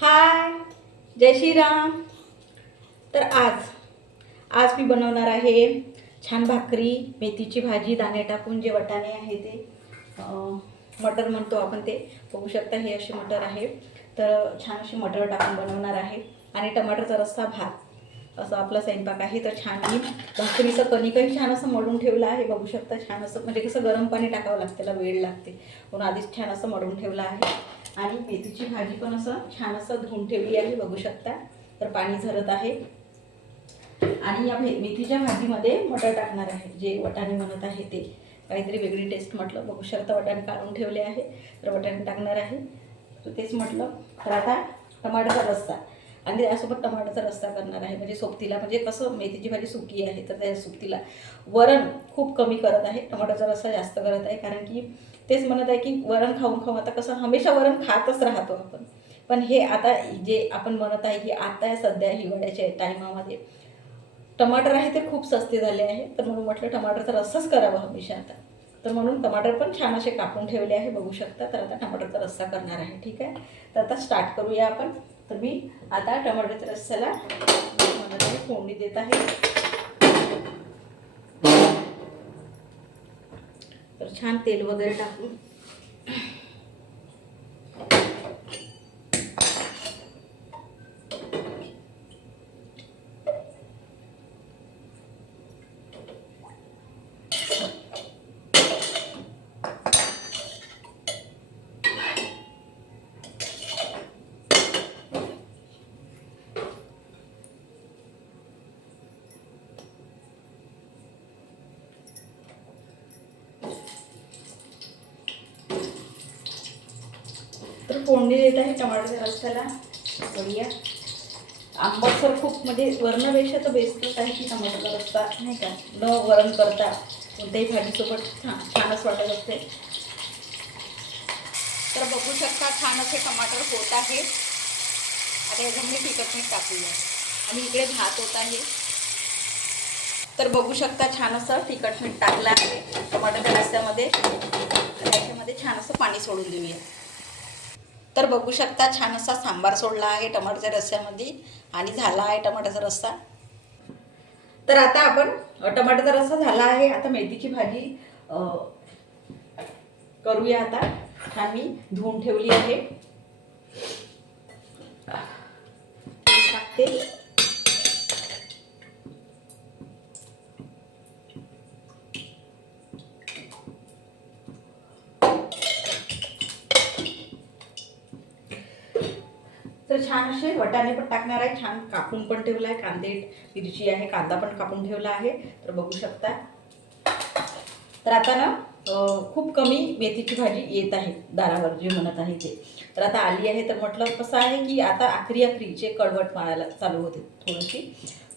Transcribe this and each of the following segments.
हाय जय श्रीराम. तर आज आज मी बनवणार आहे छान भाकरी मेथीची भाजी दाणे टाकून जे वटाणे आहे ते. मटर म्हणतो आपण ते. बघू शकता हे असे मटर आहे. तर छान असे मटर टाकून बनवणार आहे. आणि टमाटरचा रस्सा भात. असं आपला स्वयंपाक आहे तर छान मी भाकरीचं कणिकही छान असं मळून ठेवलं आहे बघू शकता छान असं म्हणजे कसं गरम पाणी टाकावं लागतं त्याला वेळ लागते. म्हणून आधीच छान असं मळून ठेवलं आहे. आणि मेथीची भाजी पण असं छान असं धुवून ठेवली आहे बघू शकता. तर पाणी झरत आहे. आणि या मे- मेथीच्या भाजीमध्ये मटर टाकणार आहे जे वटाणे म्हणत आहे ते. काहीतरी वेगळी टेस्ट म्हटलं बघू शकता वटाणे काढून ठेवले आहे तर वटाणे टाकणार आहे. तर तेच म्हटलं तर आता टमाटरचा रस्सा. आणि त्यासोबत टमाटरचा रस्सा करणार आहे. म्हणजे सोबतीला म्हणजे कसं मेथीची भाजी सुकी आहे तर त्या सोबतीला वरण खूप कमी करत आहे. टमाटरचा रस्सा जास्त करत आहे. कारण की तेच म्हणत आहे की वरण खाऊन खाऊन आता कसं हमेशा वरण खातच राहतो आपण. पण हे आता जे आपण म्हणत आहे की आता सध्या हिवाळ्याच्या टायमामध्ये टमाटर आहे ते खूप सस्ते झाले आहे. तर म्हणून म्हटलं टमाटरचा रस्साच करावा हमेशा आता. तर म्हणून टमाटर पण छान असे कापून ठेवले आहे. बघू शकता. तर आता टमाटरचा रस्सा करणार आहे. ठीक आहे? तर आता स्टार्ट करूया आपण. तर मी आता टमाट्याच्या रस्स्याला फोडणी देत आहे. तर छान तेल वगैरे टाकून फोडणी देत आहे टमाटरच्या रस्त्याला बघूया आंबटसर खूप म्हणजे वरणापेक्षा तर बेस्टच आहे की टमाटरचा रस्ता नाही का? न वरण करता. कोणत्याही भाजीसोबत छान छानच वाटत असते. तर बघू शकता छान असे टमाटर होत आहे आता मी तिखट मीठ टाकूया. आणि इकडे भात होत आहे. तर बघू शकता छान असं तिखट मीठ टाकलं आहे. टमाटरच्या रस्त्यामध्ये रस्त्यामध्ये छान असं पाणी सोडून देऊया. तर बघू शकता छान असा सांबार सोडला आहे टमाटरच्या रस्स्यामध्ये आणि झाला आहे टमाटरचा रस्सा. तर आता आपण अ, टमाटरचा रस्सा झाला आहे. आता मेथीची भाजी करूया आता. छान मी धुवून ठेवली आहे. टाकते तर छान असे पण टाकणार आहे. छान कापून पण ठेवला आहे. कांदे मिरची आहे कांदा पण कापून ठेवला आहे. तर बघू शकता. तर आता ना खूप कमी मेथीची भाजी येत आहे दारावर जे म्हणत आहे ते. तर आता आली आहे तर म्हटलं कसं आहे की आता आखरी आखरी जे कडवट मारायला चालू होते थोडीशी.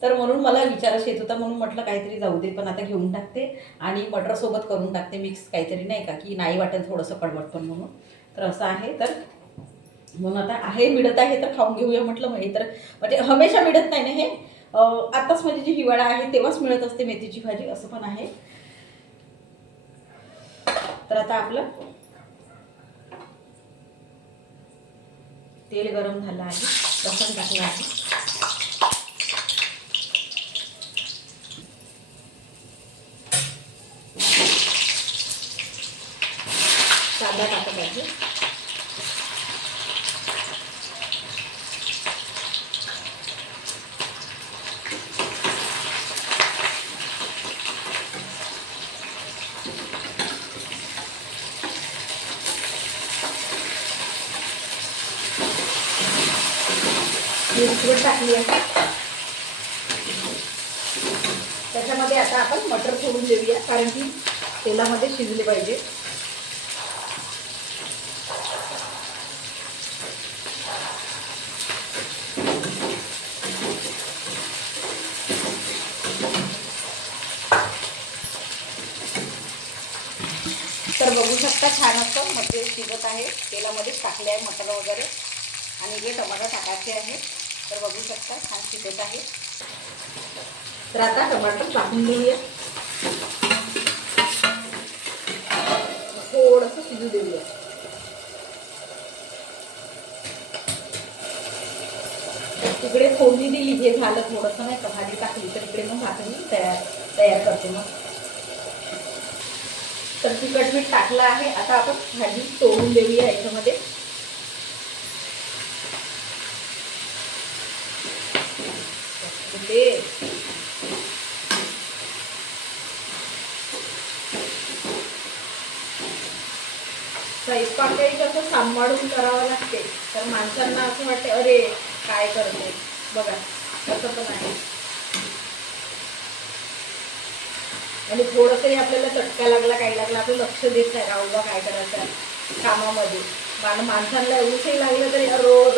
तर म्हणून मला विचारच येत होता. म्हणून म्हटलं काहीतरी जाऊ दे पण आता घेऊन टाकते आणि मटरसोबत करून टाकते मिक्स काहीतरी नाही का? की नाही वाटेल थोडंसं कडवट पण म्हणून. तर असं आहे. तर म्हणून आता आहे मिळत आहे तर खाऊन घेऊया म्हटलं म्हणजे तर. म्हणजे हमेशा मिळत नाही ना हे? आत्ताच आताच म्हणजे जी हिवाळा आहे तेव्हाच मिळत असते मेथीची भाजी असं पण आहे. तर आता आपलं तेल गरम झालं आहे. लसण टाकलं आहे कांदा टाकत आहे मिरचीवर टाकली आहे त्याच्यामध्ये आता आपण मटर सोडून देऊया कारण की तेलामध्ये शिजले पाहिजे. तर बघू शकता छान असं मटर शिजत आहे. तेलामध्येच टाकले आहे मटर वगैरे. आणि हे टमाटर टाकायचे आहे. तर बघू शकता छान शिकत आहे. तर आता टमाटर कापून घेऊया. थोडंसं शिजू देऊया. तिकडे फोडणी दिली हे झालं थोडंसं नाही का भाजी टाकली तर इकडे मग भाकरी तयार तयार करते मग. तर तिखट मीठ टाकलं आहे. आता आपण भाजी तोडून देऊया याच्यामध्ये. ते स्वयंपाकही कसं सांभाळून करावं लागते. तर माणसांना असं वाटते अरे काय करते? बघा तसं पण आहे. आणि थोडंसंही आपल्याला चटका लागला काही लागला आपलं लक्ष देत नाही. राहुला काय करायचं? आहे कामामध्ये. कारण माणसांना एवढंसही लागलं तरी रो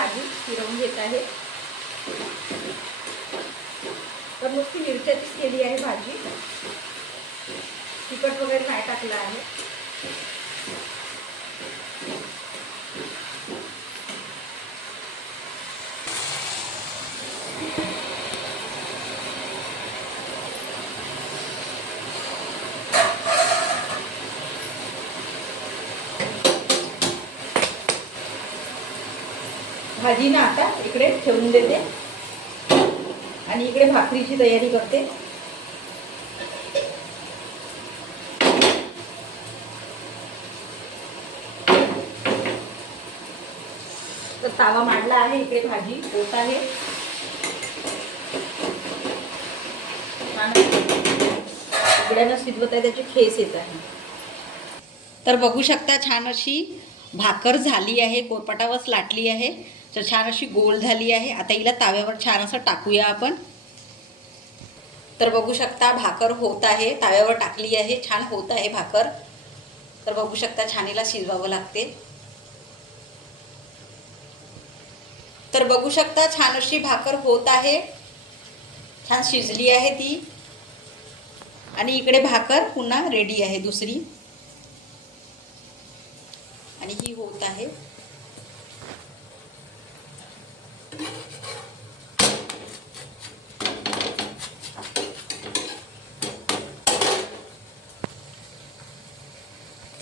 भाजी फिरवून घेत आहे. तर नुसती मिरच्याचीच केली आहे भाजी. तिखट वगैरे नाही टाकलं आहे. भाजी ना आता इकडे ठेवून देते. आणि इकडे भाकरीची तयारी करते. तर तावा मांडला आहे इकडे भाजी होत आहे. उघड्यानं शिजवत आहे त्याची खेस येत आहे. तर बघू शकता छान अशी भाकर झाली आहे कोरपटावच लाटली आहे. तर छान अशी गोल झाली आहे. आता हिला ताव्यावर छान असं टाकूया आपण. तर बघू शकता भाकर होत आहे. ताव्यावर टाकली आहे. छान होत आहे भाकर. तर बघू शकता छानीला शिजवावं लागते. तर बघू शकता छान अशी भाकर होत आहे. छान शिजली आहे ती. आणि इकडे भाकर पुन्हा रेडी आहे दुसरी. आणि ही होत आहे.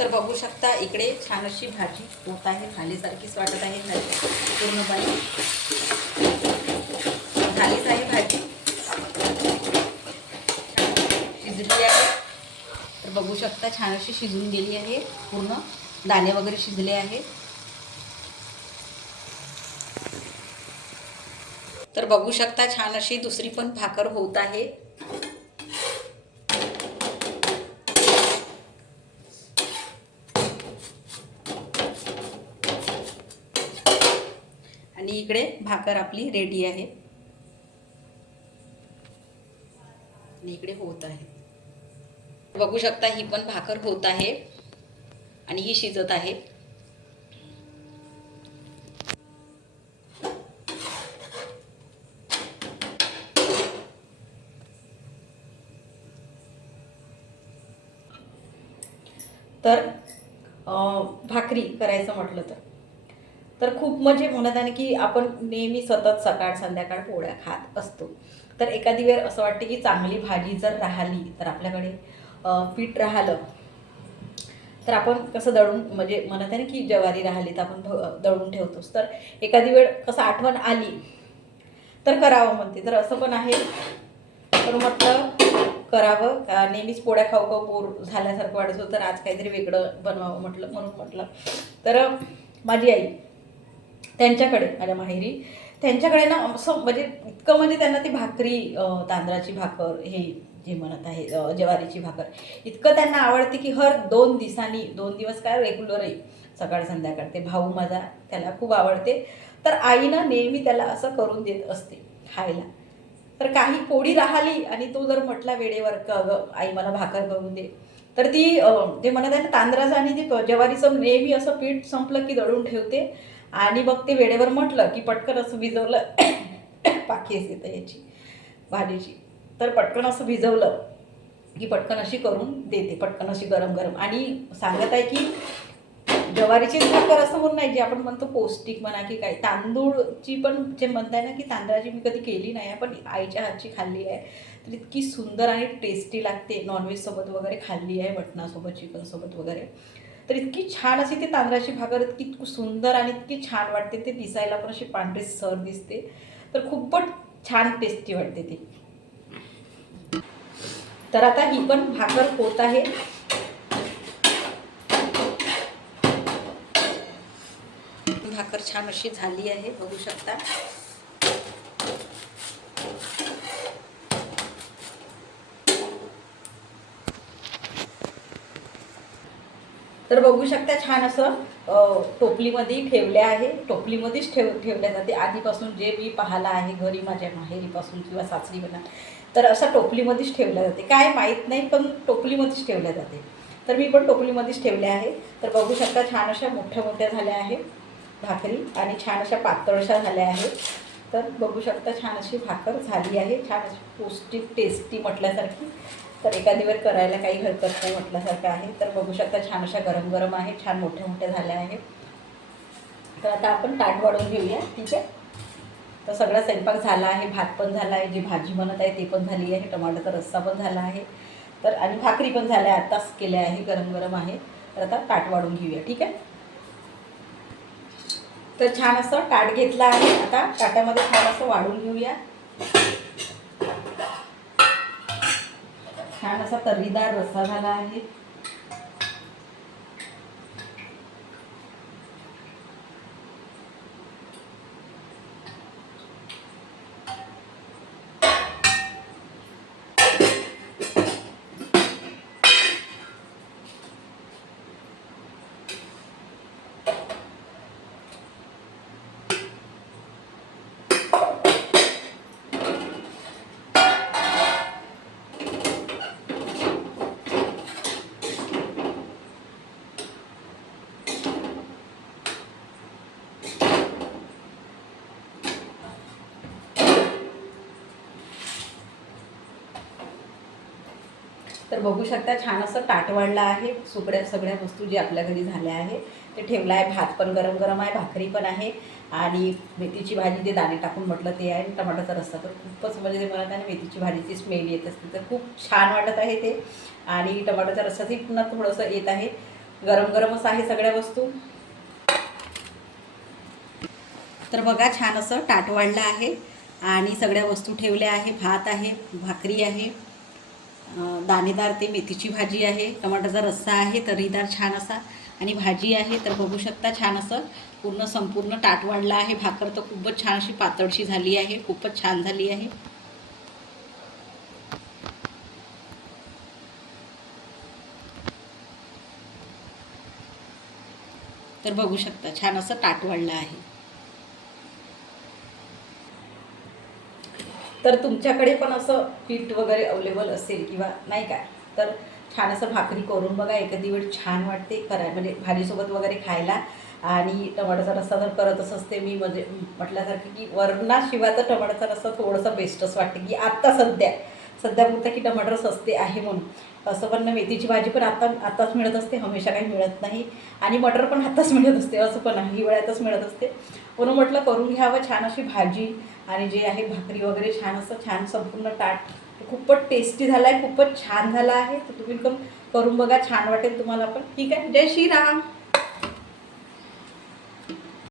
तर बघू शकता इकडे छान अशी भाजी होत आहे झालीसारखीच वाटत आहे भाजी. पूर्णपणे झालीच आहे भाजी. शिजली आहे. तर बघू शकता छान अशी शिजून गेली आहे. पूर्ण दाणे वगैरे शिजले आहे तर बघू शकता छान अशी दुसरी पण भाकर होत आहे. आणि इकडे भाकर आपली रेडी आहे. आणि इकडे होत आहे. बघू शकता ही पण भाकर होत आहे आणि ही शिजत आहे. तर भाकरी करायचं म्हटलं तर. तर खूप म्हणजे म्हणत आहे की आपण नेहमी सतत सकाळ संध्याकाळ पोळ्या खात असतो. तर एखादी वेळ असं वाटते की चांगली भाजी जर राहिली तर आपल्याकडे फिट पीठ राहिलं तर आपण कसं दळून म्हणजे म्हणत आहे ना की ज्वारी राहिली तर आपण दळून ठेवतोच. तर एखादी वेळ कसं आठवण आली तर करावं म्हणते. तर असं पण आहे. तर म्हटलं करावं. का नेहमीच पोळ्या खाऊ खाऊ बोर झाल्यासारखं वाटत होतं. तर आज काहीतरी वेगळं बनवावं म्हटलं म्हणून म्हटलं. तर माझी आई त्यांच्याकडे माझ्या माहेरी त्यांच्याकडे ना असं म्हणजे इतकं म्हणजे त्यांना ती भाकरी तांदळाची भाकर हे जे म्हणत आहे ज्वारीची भाकर इतकं त्यांना आवडते की हर दोन दिवसांनी दोन दिवस काय रेग्युलरही सकाळ संध्याकाळ ते भाऊ माझा त्याला खूप आवडते. तर आईनं नेहमी त्याला असं करून देत असते खायला. तर काही पोळी राहिली आणि तो जर म्हटला वेळेवर का "अगं, आई मला भाकर करून दे. तर ती जे म्हणत आहे ना तांदळाचं आणि ते ज्वारीचं नेहमी असं पीठ संपलं की दळून ठेवते. आणि मग ते वेळेवर म्हटलं की पटकन असं भिजवलं. पाखीस येतं याची भाजीची. तर पटकन असं भिजवलं की पटकन अशी करून देते पटकन अशी गरम गरम. आणि सांगत आहे की ज्वारीचीच भाकर असं म्हणून नाही जे आपण म्हणतो पौष्टिक म्हणा की काय. तांदूळची पण जे म्हणताय ना की तांदळाची मी कधी केली नाही आहे पण आईच्या हातची खाल्ली आहे. तर इतकी सुंदर आणि टेस्टी लागते. नॉनव्हेजसोबत वगैरे खाल्ली आहे मटणासोबत चिकनसोबत वगैरे. तर इतकी छान अशी ती तांदळाची भाकर इतकी सुंदर आणि इतकी छान वाटते. ते दिसायला पण अशी पांढरी सर दिसते. तर खूपच छान टेस्टी वाटते ती. तर आता ही पण भाकर होत आहे. भाकर छान अशी झाली आहे बघू शकता. तर बघू शकता छान असं टोपलीमध्ये ठेवले आहे. टोपलीमध्येच ठेव ठेवल्या जाते. आधीपासून जे मी पाहिलं आहे घरी माझ्या माहेरीपासून किंवा सासरी म्हणा तर असं टोपलीमध्येच ठेवल्या जाते. काय माहीत नाही पण टोपलीमध्येच ठेवल्या जाते. तर मी पण टोपलीमध्येच ठेवल्या आहे. तर बघू शकता छान अशा मोठ्या मोठ्या झाल्या आहे भाकरी आणि छान अशा पातळशा झाल्या आहेत. तर बघू शकता छान अशी भाकर झाली आहे. छान अशी पौष्टिक टेस्टी म्हटल्यासारखी. तर एखादी वेळ करायला काही हरकत नाही म्हटल्यासारखं आहे. तर बघू शकता छान अशा गरम गरम आहे छान मोठ्या मोठ्या झाल्या आहेत. तर आता आपण ताट वाढवून घेऊया ठीक आहे? तर सगळा स्वयंपाक झाला आहे भात पण झाला आहे जी भाजी बनत आहे ते पण झाली आहे टमाटरचा रस्सा पण झाला आहे. तर आणि भाकरी पण झाल्या आत्ताच केल्या आहे गरम गरम आहे. तर आता ताट वाढून घेऊया ठीक आहे? तर छान असं ताट घेतलं आहे. आता ताटामध्ये छान असं वाढून घेऊया. छान असा तर्रीदार रस्सा झाला आहे. तर बघू शकता छान असं ताट वाढलं आहे. सुकड्या सगळ्या वस्तू जे आपल्या घरी झाल्या आहे ते ठेवलं आहे भात पण गरम गरम आहे भाकरी पण आहे आणि मेथीची भाजी ते दाणे टाकून म्हटलं ते आहे. टमाटाचा रस्सा तर खूपच म्हणजे ते म्हणत आणि मेथीची भाजीची स्मेल येत असते. तर खूप छान वाटत आहे ते. आणि टमाटाचा रस्साही पुन्हा थोडंसं येत आहे. गरम गरमच आहे सगळ्या वस्तू. तर बघा छान असं ताट वाढलं आहे आणि सगळ्या वस्तू ठेवल्या आहे. भात आहे भाकरी आहे. दाणेदार ते मेथीची भाजी आहे टमाटाचा रस्सा आहे तर्रीदार छान असा. आणि भाजी आहे तर बघू शकता छान असं पूर्ण संपूर्ण ताट वाढला आहे. भाकर तर खूपच छान अशी पातळशी झाली आहे खूपच छान झाली आहे. तर बघू शकता छान असं ताट वाढलं आहे. तर तुमच्याकडे पण असं पीठ वगैरे अवेलेबल असेल किंवा नाही काय तर छान असं भाकरी करून बघा एखादी वेळ छान वाटते कराय म्हणजे भाजीसोबत वगैरे खायला. आणि टमाटाचा रस्सा तर करतच असते मी म्हणजे म्हटल्यासारखं की वरणाशिवाय तर टमाटरचा रस्सा थोडंसं बेस्टच वाटते की आत्ता सध्या. सध्या पुरतं की टमाटर सस्ते आहे म्हणून. असं पण मेथीची भाजी पण आता आत्ताच मिळत असते. हमेशा काही मिळत नाही. आणि मटर पण आत्ताच मिळत असते. असं पण आहे. हिवाळ्यातच मिळत असते. म्हणून म्हटलं करून घ्यावं छान अशी भाजी. आणि जे आहे भाकरी वगैरे छान असं छान संपूर्ण ताट. खूपच टेस्टी झाला आहे खूपच छान झाला आहे. तर तुम्ही पण करून बघा. छान वाटेल तुम्हाला पण. ठीक आहे. जय श्रीराम.